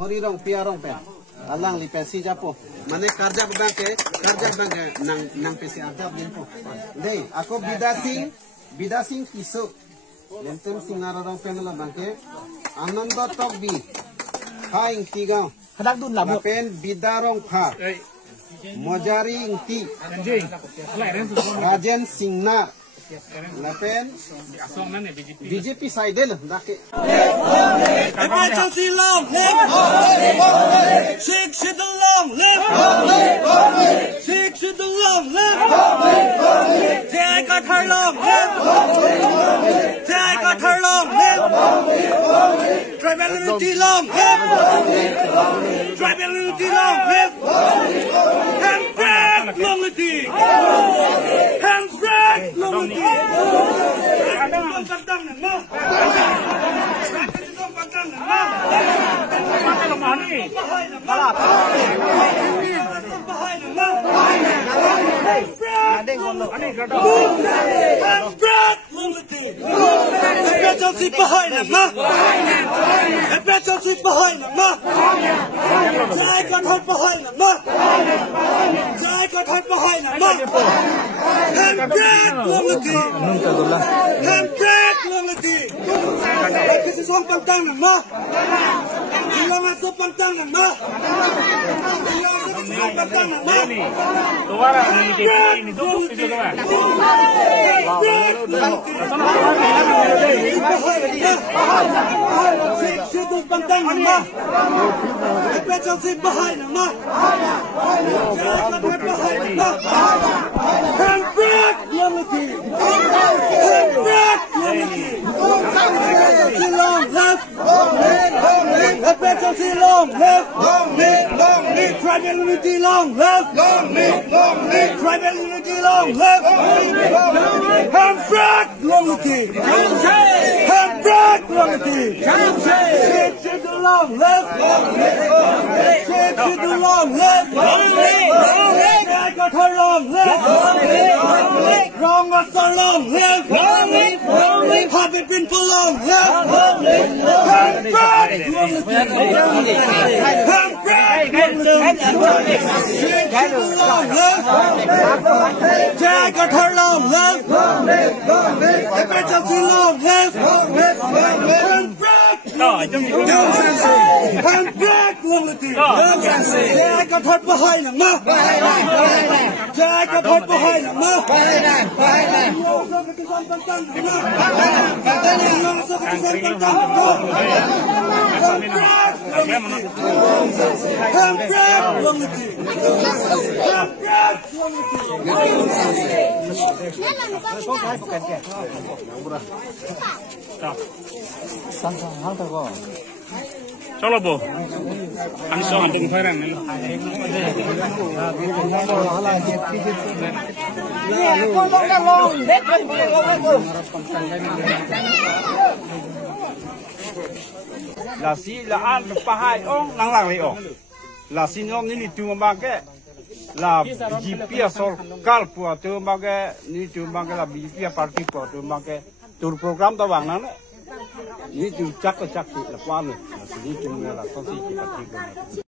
Hori rong pia rong pen. Alang li pensi japo. Mane karja bangke nang pensi adab limpo. Dei, ako bidasing kiso. Lentum singara rong pen la bangke. Ananda tok bi. Haing tiga. Hadak dun lah. Pen bidarong pha. Mojari ingti. Rajen Singnar. Lapen BJP side le dake Emergency long live Sheikh Shidul long live Sheikh Shidul long live Jai Qatar long live Jai Qatar long live Tribal unity long live Tribal unity long live Handbrake long unity Handbrake long unity Tribal unity long live! Long live! Long live! Tribal unity long live! Handbrake long unity! Handbrake long unity! Sheikh Shidul long live! Sheikh Shidul long live! Jai Qatar long live! Rong Master long live! Habib bin Full long live! Handbrake long unity! Jai Qatar long live! Emergency long live! Handbrake long unity! Jai Qatar behind him! Jai Qatar behind him! Chalo bo, ang so andung parang nilo. La si la an pahai ong lang lang li ong. La si nyom ni tu mbake. La BJP asol kal pu tu mbake ni tu mbake la BJP party pu tu mbake tur program ta wang nang ni tu chak la pa lu. Ni tu la so si ki party ko.